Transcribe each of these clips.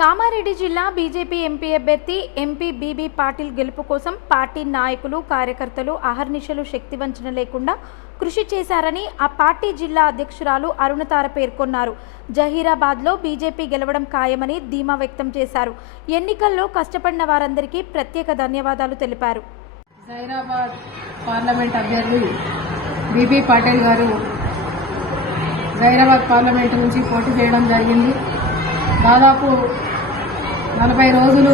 కామారెడ్డి జిల్లా BJP MP అభ్యర్థి MP BB Patil గెలుపు కోసం పార్టీ నాయకులు కార్యకర్తలు అహర్నిశలు శక్తివంచన లేకుండా కృషి చేశారని ఆ పార్టీ జిల్లా అధ్యక్షురాలు అరుణతార పేర్కొన్నారు. జహీరాబాద్లో బీజేపీ గెలవడం ఖాయమని ధీమా వ్యక్తం చేశారు. ఎన్నికల్లో కష్టపడిన వారందరికీ ప్రత్యేక ధన్యవాదాలు తెలిపారు. జహీరాబాద్ పార్లమెంట్ అభ్యర్థి బీబీ పాటిల్ గారు జహీరాబాద్ పార్లమెంట్ నుంచి పోటీ చేయడం జరిగింది. దాదాపు 40 రోజులు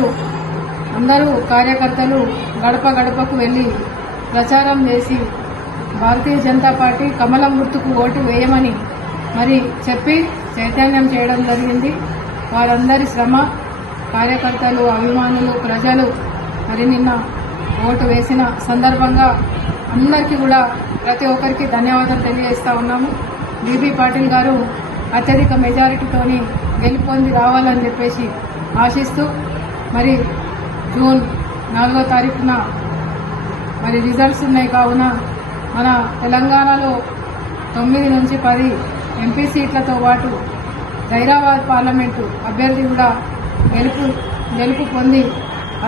అందరూ కార్యకర్తలు గడప గడపకు వెళ్లి ప్రచారం చేసి భారతీయ జనతా పార్టీ కమలం గుర్తుకు ఓటు వేయమని మరి చెప్పి చైతన్యం చేయడం జరిగింది. వారందరి శ్రమ, కార్యకర్తలు, అభిమానులు, ప్రజలు మరి నిన్న ఓటు వేసిన సందర్భంగా అందరికీ కూడా ప్రతి ఒక్కరికి ధన్యవాదాలు తెలియజేస్తా ఉన్నాము. బీబీ పాటిల్ గారు అత్యధిక మెజారిటీతోని గెలుపొంది రావాలని చెప్పేసి ఆశిస్తూ మరి జూన్ 4వ తారీఖున మరి రిజల్ట్స్ ఉన్నాయి. కావున మన తెలంగాణలో 9 నుంచి 10 ఎంపీ సీట్లతో పాటు జహీరాబాద్ పార్లమెంటు అభ్యర్థి కూడా గెలుపు పొంది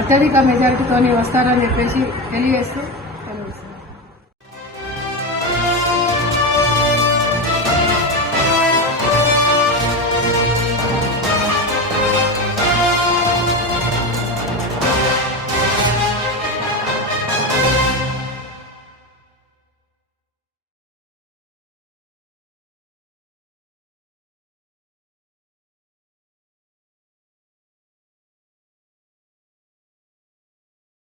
అత్యధిక మెజారిటీతోని వస్తారని చెప్పేసి తెలియజేస్తూ